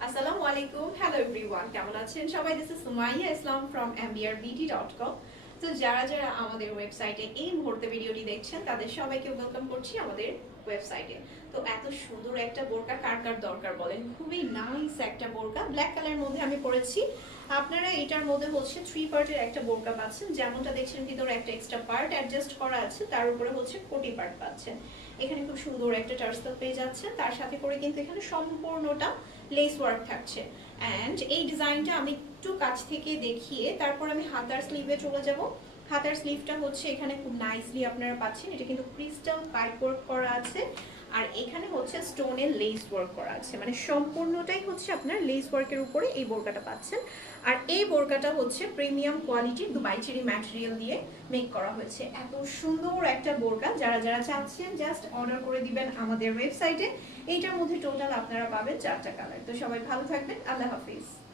আসসালামু আলাইকুম, hello everyone, কেমন আছেন সবাই? This is Sumaiya Islam from mbrbt.com। তো যারা যারা আমাদের ওয়েবসাইটে এই মুহূর্তে ভিডিওটি দেখছেন তাদের সবাইকে ওয়েলকাম করছি আমাদের ওয়েবসাইটে। তো এত সুন্দর একটা বোরকা কার কার দরকার বলেন? খুবই নাইস একটা বোরকা, ব্ল্যাক কালারের মধ্যে আমি পরেছি। আপনারা এটার মধ্যে হচ্ছে 3 পার্টের একটা বোরকা পাচ্ছেন, যেমনটা দেখছেন ভিতরে একটা এক্সট্রা পার্ট অ্যাডজাস্ট করা আছে, তার উপরে হচ্ছে কোটি পার্ট পাচ্ছেন। এখানে খুব সুন্দর একটা টার্সেল পেয়ে যাচ্ছে, তার সাথে করে কিন্তু এখানে সম্পূর্ণটা লেস ওয়ার্ক থাকছে। অ্যান্ড এই ডিজাইনটা আমি একটু কাছ থেকে দেখিয়ে তারপর আমি হাতার স্লিভে চলে যাব। হাতার স্লিভটা হচ্ছে এখানে খুব নাইসলি আপনারা পাচ্ছেন, এটা কিন্তু ক্রিস্টাল পাইপ ওয়ার্ক করা আছে, আর এখানে হচ্ছে স্টোনের লেস ওয়ার্ক করা আছে, মানে সম্পূর্ণটাই হচ্ছে আপনার লেস ওয়ার্কের উপরে এই বোরকাটা পাচ্ছেন। আর এই বোরকাটা হচ্ছে প্রিমিয়াম কোয়ালিটির দুবাই চেরি ম্যাটেরিয়াল দিয়ে মেক করা হয়েছে। এত সুন্দর একটা বোরকা, যারা যারা চাচ্ছেন জাস্ট অর্ডার করে দিবেন আমাদের ওয়েবসাইটে। এইটার মধ্যে টোটাল আপনারা পাবেন 4টা কালার। তো সবাই ভালো থাকবেন, আল্লাহ হাফিজ।